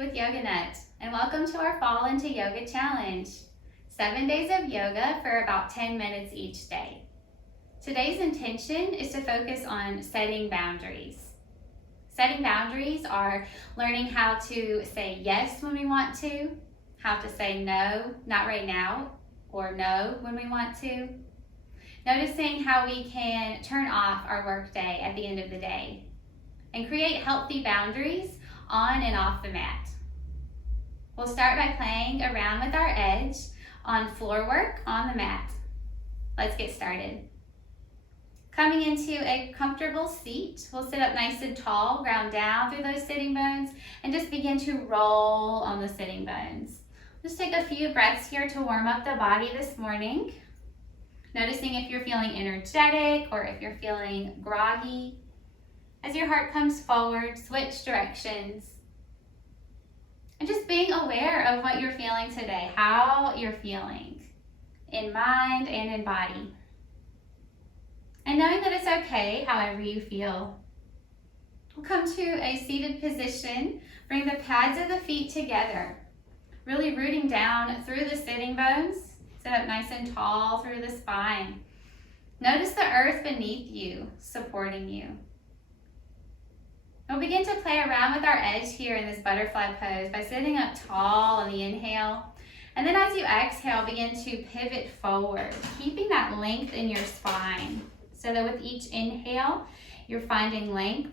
with Yoga Nut, and welcome to our Fall into Yoga Challenge. 7 days of yoga for about 10 minutes each day. Today's intention is to focus on setting boundaries. Setting boundaries are learning how to say yes when we want to, how to say no, not right now, or no when we want to. Noticing how we can turn off our work day at the end of the day and create healthy boundaries on and off the mat. We'll start by playing around with our edge on floor work on the mat. Let's get started. Coming into a comfortable seat, we'll sit up nice and tall, ground down through those sitting bones, and just begin to roll on the sitting bones. Just take a few breaths here to warm up the body this morning. Noticing if you're feeling energetic or if you're feeling groggy. As your heart comes forward, switch directions. And just being aware of what you're feeling today, how you're feeling in mind and in body. And knowing that it's okay however you feel. We'll come to a seated position. Bring the pads of the feet together. Really rooting down through the sitting bones. Sit up nice and tall through the spine. Notice the earth beneath you, supporting you. We'll begin to play around with our edge here in this butterfly pose by sitting up tall on the inhale. And then as you exhale, begin to pivot forward, keeping that length in your spine. So that with each inhale, you're finding length.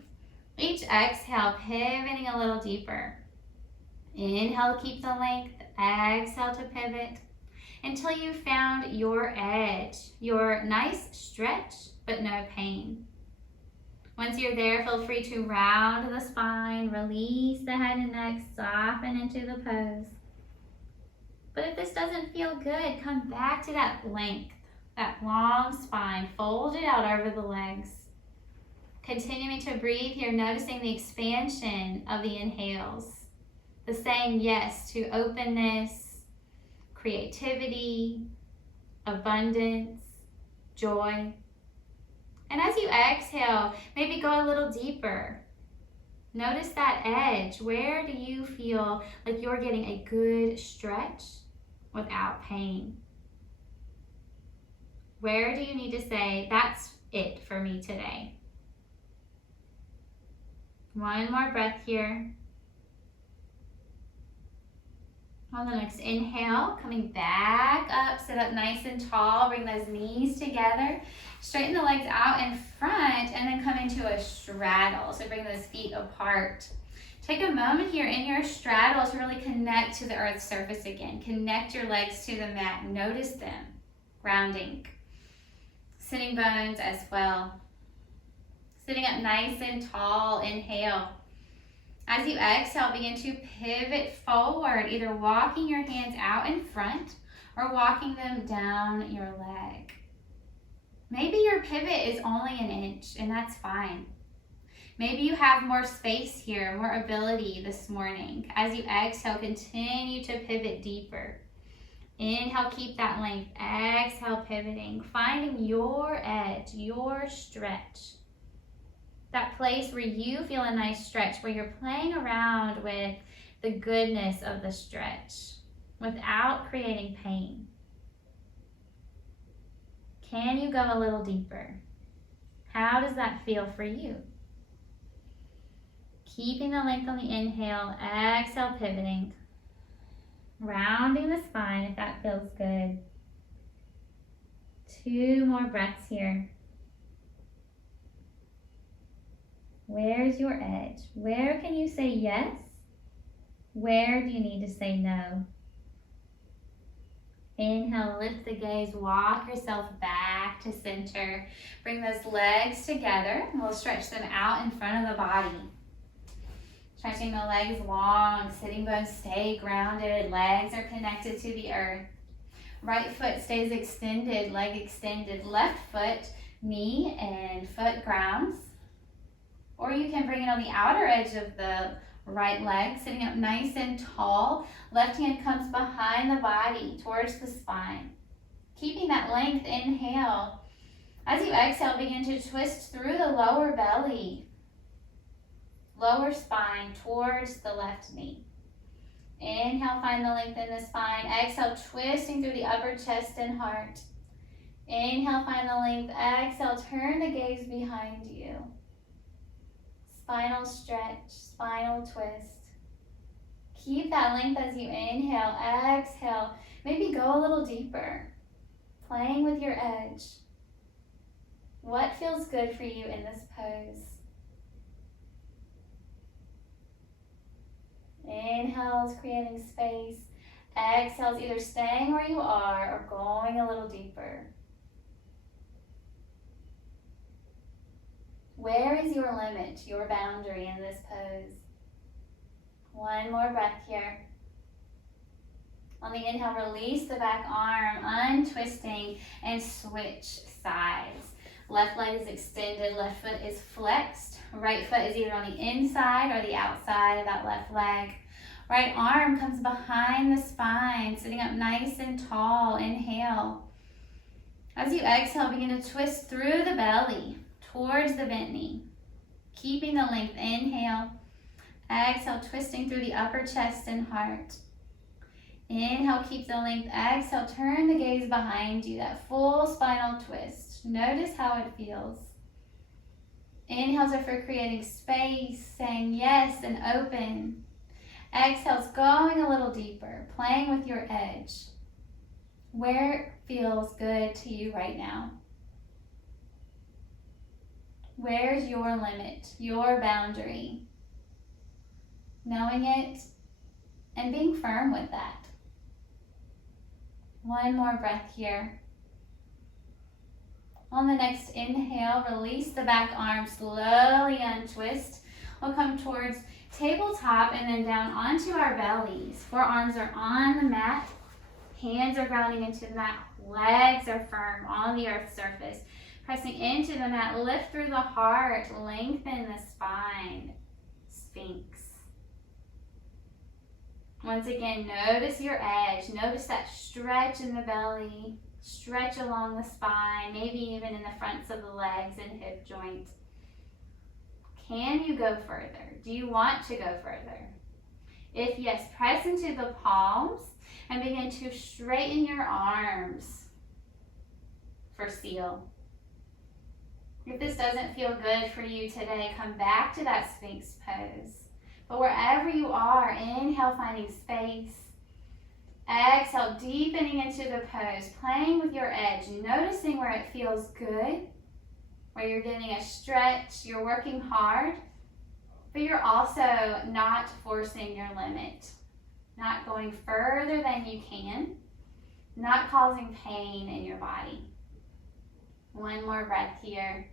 Each exhale, pivoting a little deeper. Inhale to keep the length, exhale to pivot. Until you found your edge, your nice stretch, but no pain. Once you're there, feel free to round the spine, release the head and neck, soften into the pose. But if this doesn't feel good, come back to that length, that long spine, fold it out over the legs. Continuing to breathe here, noticing the expansion of the inhales, the saying yes to openness, creativity, abundance, joy. And as you exhale, maybe go a little deeper. Notice that edge. Where do you feel like you're getting a good stretch without pain? Where do you need to say, that's it for me today? One more breath here. On the next inhale, coming back up, sit up nice and tall, bring those knees together, straighten the legs out in front, and then come into a straddle. So bring those feet apart. Take a moment here in your straddle to really connect to the earth's surface again. Connect your legs to the mat, notice them, grounding. Sitting bones as well. Sitting up nice and tall, inhale. As you exhale, begin to pivot forward, either walking your hands out in front or walking them down your leg. Maybe your pivot is only an inch, and that's fine. Maybe you have more space here, more ability this morning. As you exhale, continue to pivot deeper. Inhale, keep that length. Exhale, pivoting, finding your edge, your stretch. That place where you feel a nice stretch, where you're playing around with the goodness of the stretch without creating pain. Can you go a little deeper? How does that feel for you? Keeping the length on the inhale, exhale, pivoting. Rounding the spine if that feels good. 2 more breaths here. Where's your edge? Where can you say yes? Where do you need to say no? Inhale, lift the gaze, walk yourself back to center. Bring those legs together. We'll stretch them out in front of the body. Stretching the legs long, sitting bones stay grounded, legs are connected to the earth. Right foot stays extended, leg extended. Left foot, knee and foot grounds. Or you can bring it on the outer edge of the right leg, sitting up nice and tall. Left hand comes behind the body, towards the spine. Keeping that length, inhale. As you exhale, begin to twist through the lower belly. Lower spine towards the left knee. Inhale, find the length in the spine. Exhale, twisting through the upper chest and heart. Inhale, find the length. Exhale, turn the gaze behind you. Spinal stretch, spinal twist. Keep that length as you inhale. Exhale, maybe go a little deeper. Playing with your edge. What feels good for you in this pose? Inhale is creating space. Exhale is either staying where you are or going a little deeper. Where is your limit, your boundary in this pose? One more breath here. On the inhale, release the back arm, untwisting, and switch sides. Left leg is extended, left foot is flexed. Right foot is either on the inside or the outside of that left leg. Right arm comes behind the spine, sitting up nice and tall. Inhale. As you exhale, begin to twist through the belly towards the bent knee. Keeping the length. Inhale. Exhale, twisting through the upper chest and heart. Inhale, keep the length. Exhale, turn the gaze behind you. That full spinal twist. Notice how it feels. Inhales are for creating space, saying yes and open. Exhales, going a little deeper, playing with your edge. Where feels good to you right now? Where's your limit, your boundary? Knowing it and being firm with that. One more breath here. On the next inhale, release the back arm, slowly untwist. We'll come towards tabletop and then down onto our bellies. Forearms are on the mat, hands are grounding into the mat, legs are firm on the earth's surface. Pressing into the mat, lift through the heart, lengthen the spine, Sphinx. Once again, notice your edge. Notice that stretch in the belly, stretch along the spine, maybe even in the fronts of the legs and hip joint. Can you go further? Do you want to go further? If yes, press into the palms and begin to straighten your arms for seal. If this doesn't feel good for you today, come back to that Sphinx pose. But wherever you are, inhale, finding space. Exhale, deepening into the pose, playing with your edge, noticing where it feels good, where you're getting a stretch, you're working hard, but you're also not forcing your limit, not going further than you can, not causing pain in your body. One more breath here.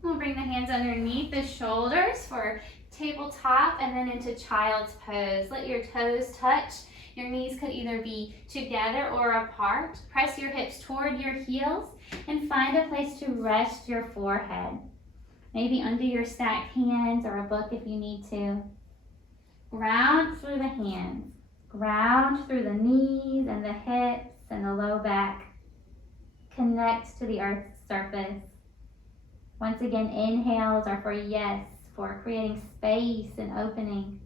We'll bring the hands underneath the shoulders for tabletop and then into child's pose. Let your toes touch. Your knees could either be together or apart. Press your hips toward your heels and find a place to rest your forehead. Maybe under your stacked hands or a book if you need to. Ground through the hands. Ground through the knees and the hips and the low back. Connect to the earth's surface. Once again, inhales are for yes, for creating space and opening.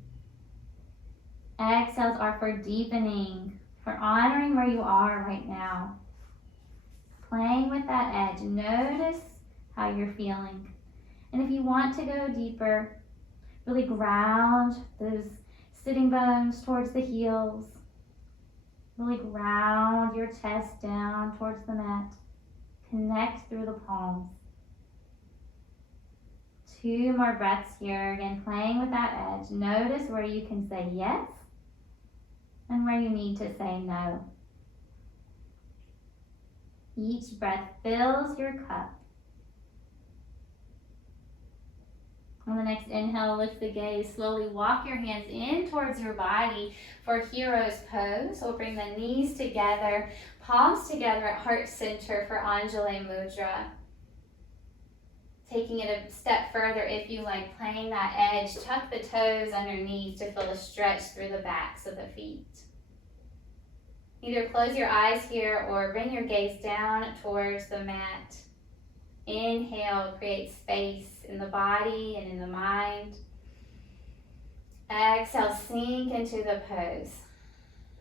Exhales are for deepening, for honoring where you are right now. Playing with that edge. Notice how you're feeling. And if you want to go deeper, really ground those sitting bones towards the heels. Really ground your chest down towards the mat. Connect through the palms. 2 more breaths here. Again, playing with that edge. Notice where you can say yes and where you need to say no. Each breath fills your cup. On the next inhale, lift the gaze. Slowly walk your hands in towards your body for hero's pose. We'll bring the knees together, palms together at heart center for Anjali Mudra. Taking it a step further if you like, playing that edge. Tuck the toes underneath to feel a stretch through the backs of the feet. Either close your eyes here or bring your gaze down towards the mat. Inhale, create space in the body and in the mind. Exhale, sink into the pose.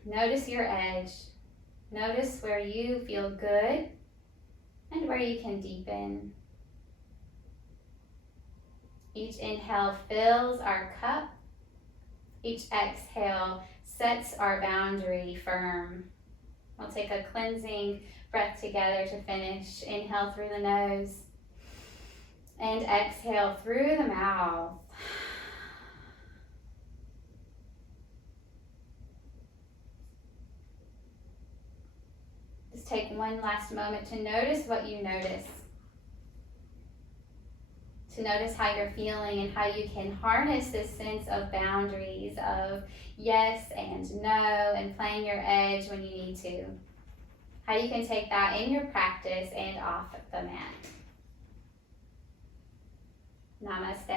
Notice your edge. Notice where you feel good and where you can deepen. Each inhale fills our cup. Each exhale sets our boundary firm. We'll take a cleansing breath together to finish. Inhale through the nose and exhale through the mouth. Just take one last moment to notice what you notice. To notice how you're feeling and how you can harness this sense of boundaries, of yes and no, and playing your edge when you need to. How you can take that in your practice and off the mat. Namaste.